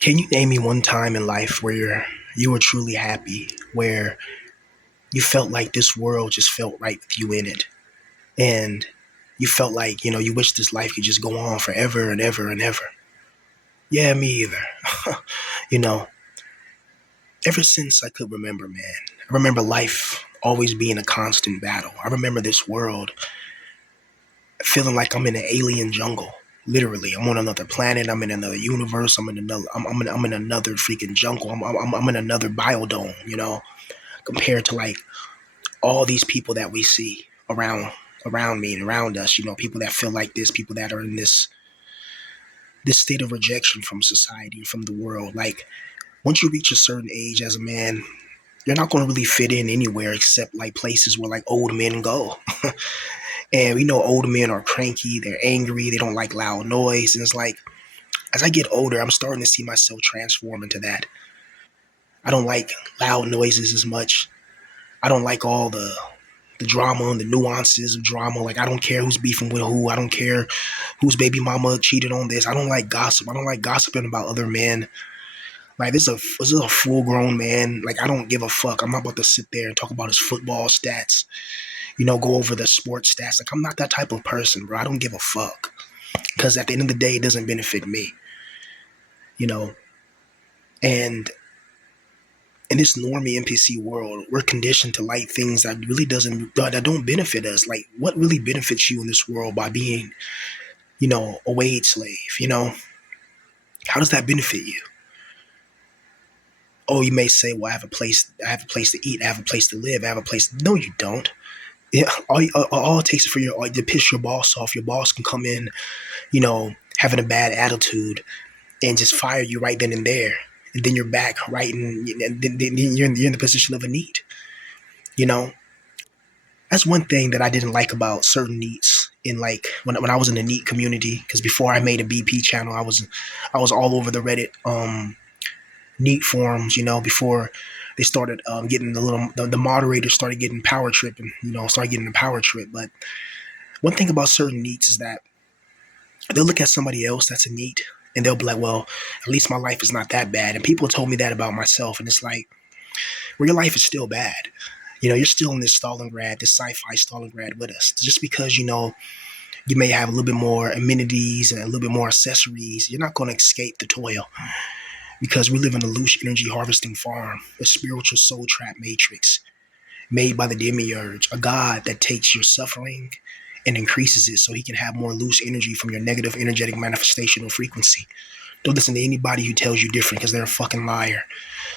Can you name me one time in life where you were truly happy, where you felt like this world just felt right with you in it, and you felt like you wish this life could just go on forever and ever and ever? Yeah, me either. you know, Ever since I could remember, man, I remember life always being a constant battle. I remember this world feeling like I'm in an alien jungle. Literally, I'm on another planet. I'm in another universe. I'm in another. I'm in another freaking jungle. I'm in another biodome. Compared to like all these people that we see around me and around us. People that feel like this. People that are in this state of rejection from society, from the world. Like once you reach a certain age as a man, you're not going to really fit in anywhere except like places where like old men go. And we know old men are cranky, they're angry, they don't like loud noise. And it's like, as I get older, I'm starting to see myself transform into that. I don't like loud noises as much. I don't like all the drama and the nuances of drama. Like, I don't care who's beefing with who. I don't care whose baby mama cheated on this. I don't like gossip. I don't like gossiping about other men. Like, this is a full grown man. Like, I don't give a fuck. I'm not about to sit there and talk about his football stats, go over the sports stats. Like, I'm not that type of person, bro. I don't give a fuck. Because at the end of the day, it doesn't benefit me, you know? And in this normie NPC world, we're conditioned to like things that really that don't benefit us. Like, what really benefits you in this world by being, a wage slave? How does that benefit you? Oh, you may say, well, I have a place to eat, I have a place to live, I have a place. No, you don't. Yeah, all it takes is for to piss your boss off. Your boss can come in, having a bad attitude and just fire you right then and there. And then you're back right, and then you're in the position of a NEET. You know, that's one thing that I didn't like about certain NEETs in like when I was in the NEET community. Because before I made a BP channel, I was all over the Reddit NEET forums. Before they started getting the moderators started getting power trip and started getting the power trip. But one thing about certain NEETs is that they'll look at somebody else that's a NEET and they'll be like, well, at least my life is not that bad. And people told me that about myself. And it's like, well, your life is still bad. You're still in this Stalingrad, this sci-fi Stalingrad with us. Just because, you may have a little bit more amenities and a little bit more accessories, you're not going to escape the toil because we live in a loose energy harvesting farm, a spiritual soul trap matrix made by the demiurge, a god that takes your suffering and increases it so he can have more loose energy from your negative energetic manifestational frequency. Don't listen to anybody who tells you different because they're a fucking liar.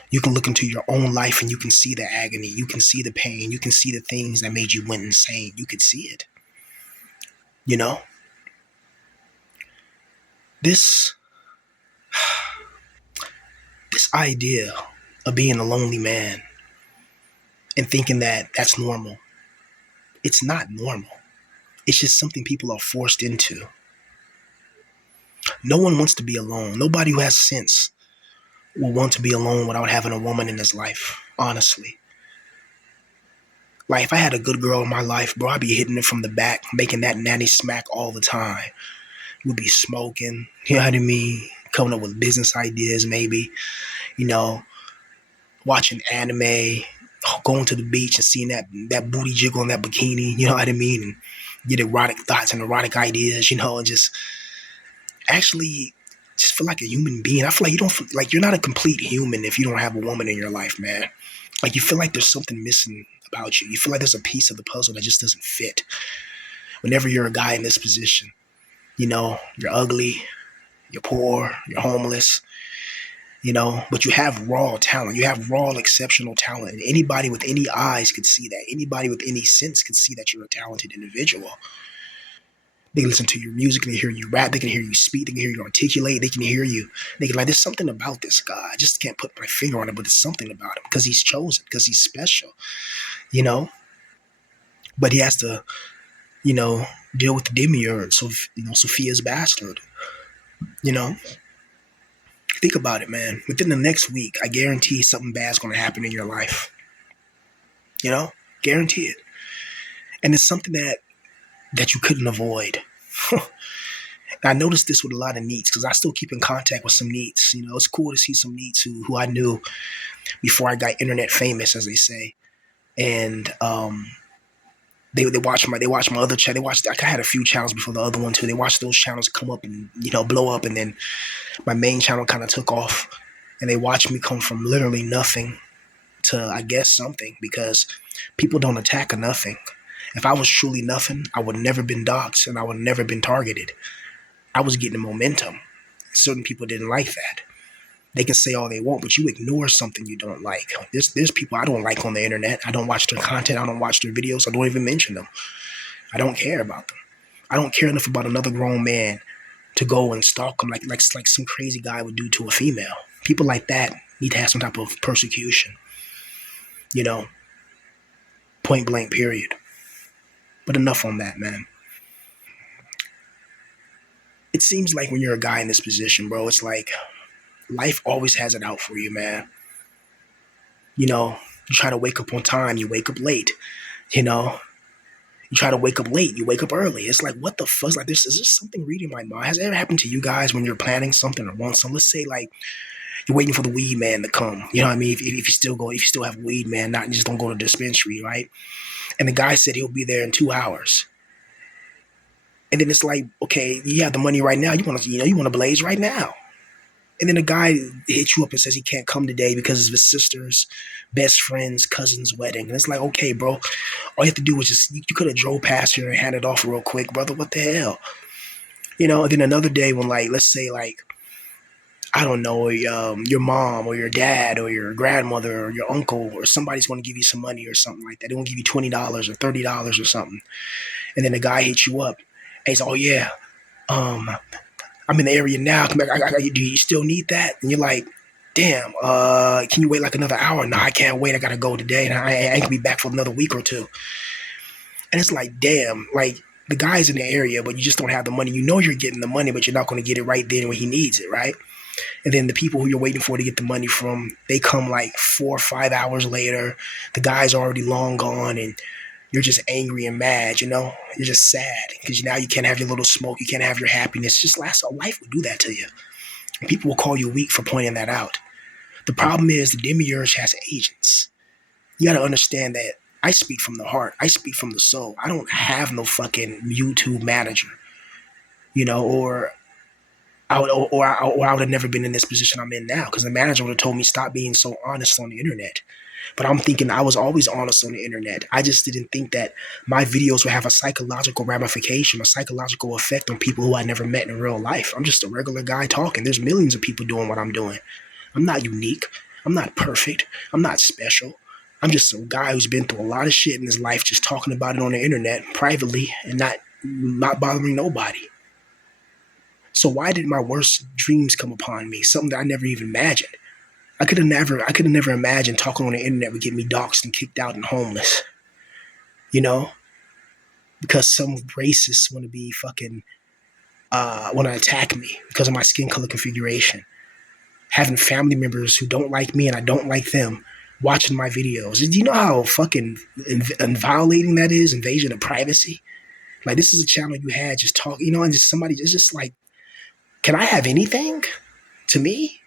You can look into your own life and you can see the agony. You can see the pain. You can see the things that made you went insane. You could see it. You know? This this idea of being a lonely man and thinking that that's normal. It's not normal. It's just something people are forced into. No one wants to be alone. Nobody who has sense will want to be alone without having a woman in his life, honestly. Like, if I had a good girl in my life, bro, I'd be hitting it from the back, making that nanny smack all the time. We'd be smoking, you know what I mean? Coming up with business ideas, maybe, you know, watching anime, going to the beach and seeing that booty jiggle in that bikini, you know what I mean? And get erotic thoughts and erotic ideas, and just actually just feel like a human being. I feel like you don't feel, like you're not a complete human if you don't have a woman in your life, man. Like, you feel like there's something missing about you. You feel like there's a piece of the puzzle that just doesn't fit. Whenever you're a guy in this position, you're ugly, you're poor, you're homeless, but you have raw talent. You have raw, exceptional talent. And anybody with any eyes could see that. Anybody with any sense could see that you're a talented individual. They can listen to your music, they can hear you rap, they can hear you speak, they can hear you articulate, they can hear you. They can like, there's something about this guy. I just can't put my finger on it, but there's something about him because he's chosen, because he's special, you know? But he has to, you know, deal with the demiurge, so Sophia's bastard, you know? Think about it, man. Within the next week, I guarantee something bad's gonna happen in your life. Guarantee it. And it's something that you couldn't avoid. I noticed this with a lot of NEETs because I still keep in contact with some NEETs. You know, it's cool to see some NEETs who I knew before I got internet famous, as they say. And they watch my other channel. They watched I had a few channels before the other one too. They watched those channels come up and blow up, and then my main channel kind of took off. And they watched me come from literally nothing to I guess something because people don't attack a nothing. If I was truly nothing, I would never been doxxed and I would never been targeted. I was getting momentum. Certain people didn't like that. They can say all they want, but you ignore something you don't like. There's people I don't like on the internet. I don't watch their content. I don't watch their videos. I don't even mention them. I don't care about them. I don't care enough about another grown man to go and stalk them like some crazy guy would do to a female. People like that need to have some type of persecution. You know, point blank, period. But enough on that, man. It seems like when you're a guy in this position, bro, it's like life always has it out for you, man. You know, you try to wake up on time, you wake up late. You know, you try to wake up late, you wake up early. It's like, what the fuck? Like, is this something reading my mind? Has it ever happened to you guys when you're planning something or want something? Let's say, like, you're waiting for the weed man to come. You know what I mean? If you still have weed man, not just don't go to the dispensary, right? And the guy said he'll be there in 2 hours. And then it's like, okay, you have the money right now. You want to blaze right now. And then the guy hits you up and says he can't come today because of his sister's best friend's cousin's wedding. And it's like, okay, bro, all you have to do is you could have drove past here and had it off real quick, brother. What the hell? You know, and then another day when, like, let's say, like, I don't know, your mom or your dad or your grandmother or your uncle or somebody's going to give you some money or something like that. They're going to give you $20 or $30 or something. And then the guy hits you up. And he's, oh, yeah, I'm in the area now. Come back. Do you still need that? And you're like, damn, can you wait like another hour? No, I can't wait. I got to go today. And I ain't going to be back for another week or two. And it's like, damn, like the guy's in the area, but you just don't have the money. You know you're getting the money, but you're not going to get it right then when he needs it, right? And then the people who you're waiting for to get the money from, they come like 4 or 5 hours later. The guy's already long gone and you're just angry and mad, you know? You're just sad because now you can't have your little smoke. You can't have your happiness. Just last life will do that to you. And people will call you weak for pointing that out. The problem is the demiurge has agents. You got to understand that I speak from the heart. I speak from the soul. I don't have no fucking YouTube manager, you know, or I would have never been in this position I'm in now because the manager would have told me stop being so honest on the internet. But I'm thinking I was always honest on the internet. I just didn't think that my videos would have a psychological ramification, a psychological effect on people who I never met in real life. I'm just a regular guy talking. There's millions of people doing what I'm doing. I'm not unique. I'm not perfect. I'm not special. I'm just some guy who's been through a lot of shit in his life just talking about it on the internet privately and not bothering nobody. So why did my worst dreams come upon me? Something that I never even imagined. I could have never imagined talking on the internet would get me doxxed and kicked out and homeless. You know? Because some racists want to be fucking want to attack me because of my skin color configuration. Having family members who don't like me and I don't like them watching my videos. Do you know how fucking violating that is? Invasion of privacy. Like, this is a channel you had just talk, you know, and just somebody it's just like, can I have anything to me?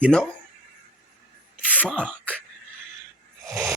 You know? Fuck.